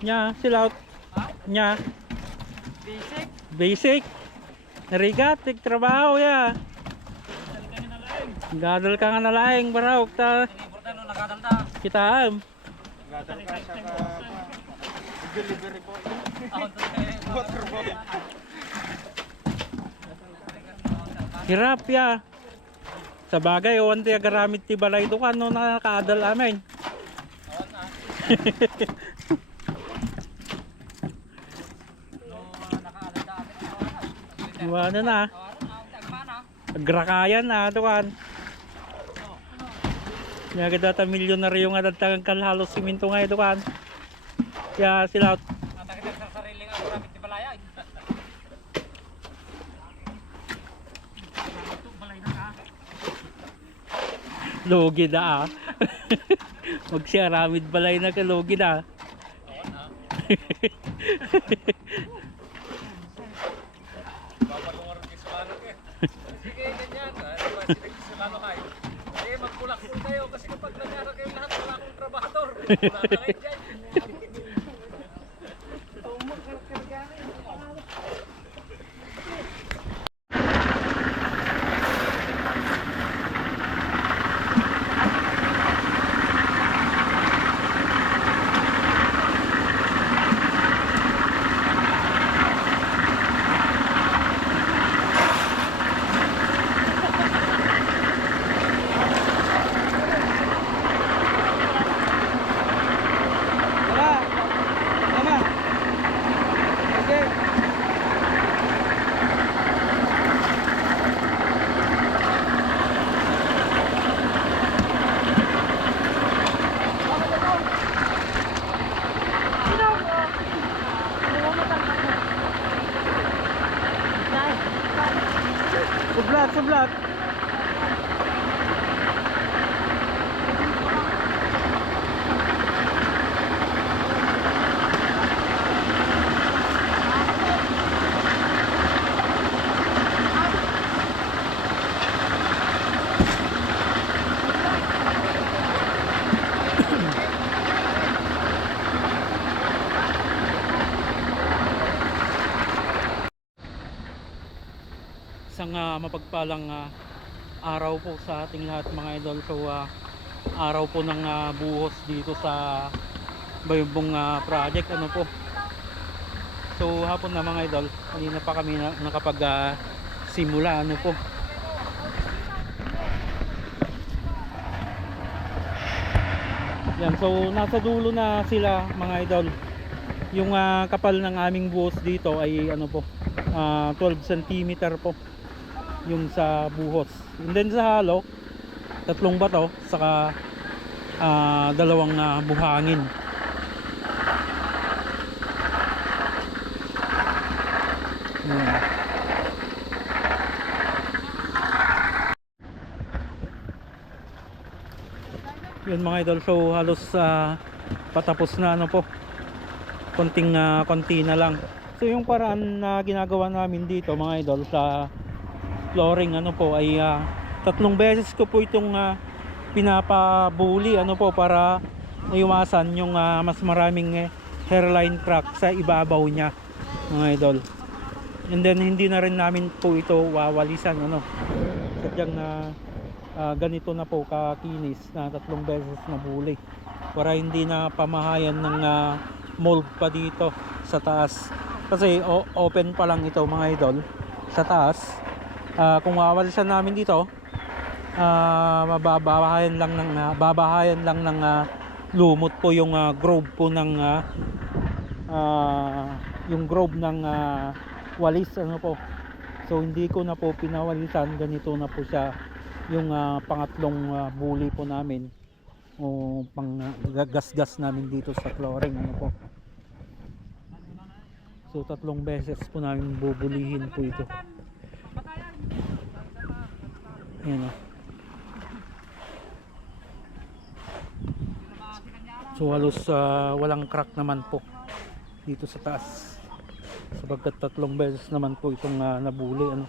Nya, silaut. Nya. Basic. Basic. Narigat, trabaho ya. Gadal ka nga na laing baraw ta. Kita am. Gadal ka sa delivery boy. Motor boy. Hirap ya. Sa bagay, owan tiya garamit ti balay dukan no nakakaadal amin. Ano na? Agrakayan na dukan. Nya kita ta milyonaryo nga dagtagan kalhalos siminto nga dukan. Ya sila Natakita sa sarili nga garamit ti balaya. Logi da ah. Magsiaramid balay na ka logi da. Papalungar kay Solano ke. Sige ganyan, ano ba sila kay Solano kayo? Eh magkulak-kul kayo kasi kapag nangyari kayo lahat wala akong trabahador. Wala na kayo dyan. Sublat. Isang mapagpalang araw po sa ating lahat mga idol. So araw po ng buhos dito sa Bayumbong project ano po. So hapon na mga idol, kanina pa kami nakapag simula ano po. Yan, so nasa dulo na sila mga idol. Yung kapal ng aming buhos dito ay ano po, 12 cm po yung sa buhos. And then sa halo, 3 bato saka 2 buhangin. Yun mga idol, so halos patapos na ano po, konti na lang. So yung paraan na ginagawa namin dito mga idol sa flooring ano po ay 3 beses ko po itong pinapabuli ano po para maiwasan yung mas maraming hairline crack sa ibabaw niya mga idol. And then hindi na rin namin po ito wawalisan ano, sadyang ganito na po kakinis na 3 beses na buli para hindi na pamahayan ng mold pa dito sa taas kasi open pa lang ito mga idol sa taas. Kung wawalisan namin dito, babahayan lang ng lumot po yung grove po ng yung grove ng walis ano po. So hindi ko na po pinawalisan, ganito na po siya yung pangatlong buli po namin o pang gas namin dito sa flooring ano po. So 3 beses po namin bubulihin po ito. Ayan o. So halos walang crack naman po dito sa taas, sapagkat 3 beses naman po itong nabuli ano.